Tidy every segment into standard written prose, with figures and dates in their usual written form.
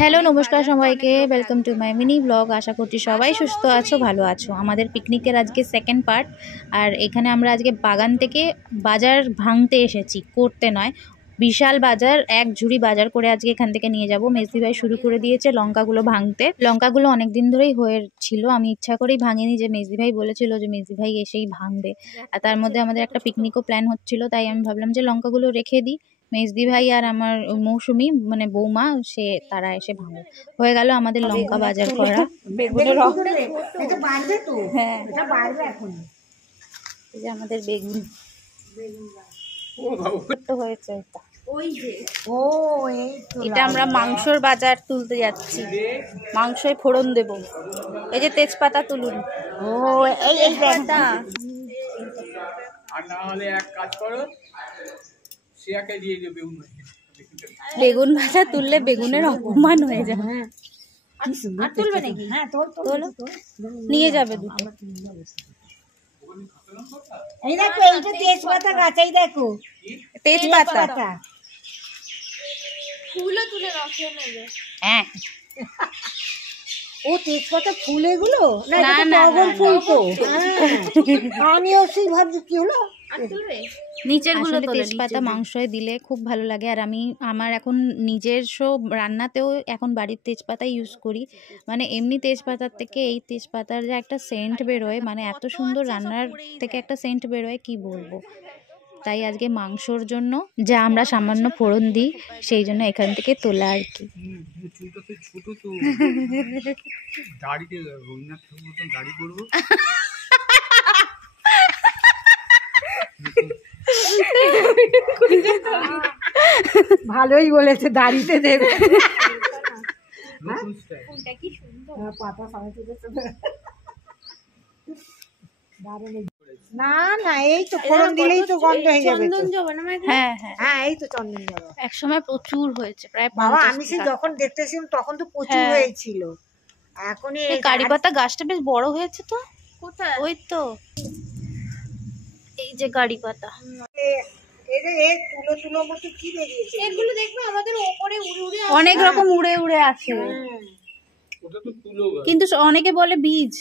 Hello নমস্কার সবাইকে, welcome to my mini blog. আশা করছি সবাই সুস্থ আছো, ভালো আছো। আমাদের পিকনিকের আজকে সেকেন্ড পার্ট। আর এখানে আমরা আজকে বাগান থেকে বাজার ভাঙতে এসেছি, করতে নয়। বিশাল বাজার, এক ঝুড়ি বাজার করে আজকে এখান থেকে নিয়ে যাব। মেজদি ভাই শুরু করে দিয়েছে লঙ্কাগুলো ভাঙতে। লঙ্কাগুলো অনেক দিন ধরেই হয়েছিল, আমি ইচ্ছা করেই ভাঙিনি, যে মেজদি ভাই বলেছিল যে মেজদি ভাই এসেই ভাঙবে। আর তার মধ্যে আমাদের একটা পিকনিকও প্ল্যান হচ্ছিল, তাই আমি ভাবলাম যে লঙ্কাগুলো রেখে দিই। মেজদি ভাই আর আমার মৌসুমি মানে বৌমা, তারা এসে ভাঙবে। হয়ে গেল আমাদের লঙ্কা বাজার করা। হ্যাঁ, এই যে আমাদের বেগুন হয়েছে, এটা আমরা মাংসর বাজার তুলতে যাচ্ছি, মাংসয় ফোড়ন দেব। এই যে তেজপাতা তুলুন। ও এই তেজপাতা, আর না হলে এক কাজ করো, শিয়াকে দিয়ে দিও বেগুন। বেগুন ভাজা তুললে বেগুনের অপমান হয়ে যাবে। আর তুলবে নাকি? হ্যাঁ তোলো, নিয়ে যাবে দুটো। এই দেখো, এইটা তেজপাতা গাছ, এই দেখো তেজপাতা। ফুলও তুলে রাখে নেবে। হ্যাঁ, ও তেজপাতা ফুল এগুলো? না টগর ফুল তো। আমিও সেই ভাবছি কি হলো। নিচের গুলো তেজপাতা মাংসয় দিলে খুব ভালো লাগে। আর আমার এখন নিজস্ব রান্নাতেও এখন বাড়ির তেজপাতা ইউজ করি। মানে এমনি তেজপাতার থেকে এই তেজপাতার যে একটা সেন্ট বেরোয়, মানে এত সুন্দর রান্নার থেকে একটা সেন্ট বেরোয়, কি বলবো। তাই আজকে মাংসর জন্য যা আমরা সামান্য ফোড়ন দিই, সেই জন্য এখান থেকে তোলা আর কি। ভালোই বলেছে, দাড়িতে দেবে। না না, এই তো ফোড়ন দিলেই তো গন্ধ হয়ে যাবে। হ্যাঁ হ্যাঁ হ্যাঁ, এই তো চন্দন যাবে। একসময় প্রচুর হয়েছে, প্রায় বাবা আমি সেই যখন দেখতেছিলাম তখন তো প্রচুর হয়েছিল। এখন এই কারি পাতা গাছটা বেশ বড় হয়েছে তো। কোথায়? ওই তো, এই যে কারি পাতা। অনেক রকম উড়ে উড়ে আছে, কিন্তু অনেকে বলে বীজ।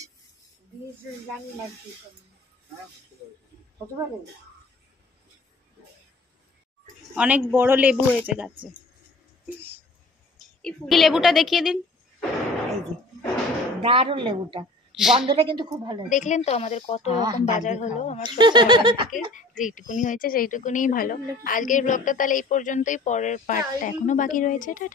অনেক বড় লেবু হয়েছে গাছে। কি লেবুটা দেখিয়ে দিন। দারুণ লেবুটা, গন্ধটা কিন্তু খুব ভালো। দেখলেন তো আমাদের কত রকম বাজার হলো আমার ছোট্ট বাগান থেকে। যেইটুকুনি হয়েছে সেইটুকুনি ভালো। আজকের ব্লগটা তাহলে এই পর্যন্তই। পরের পার্টটা এখনো বাকি রয়েছে। টাটা।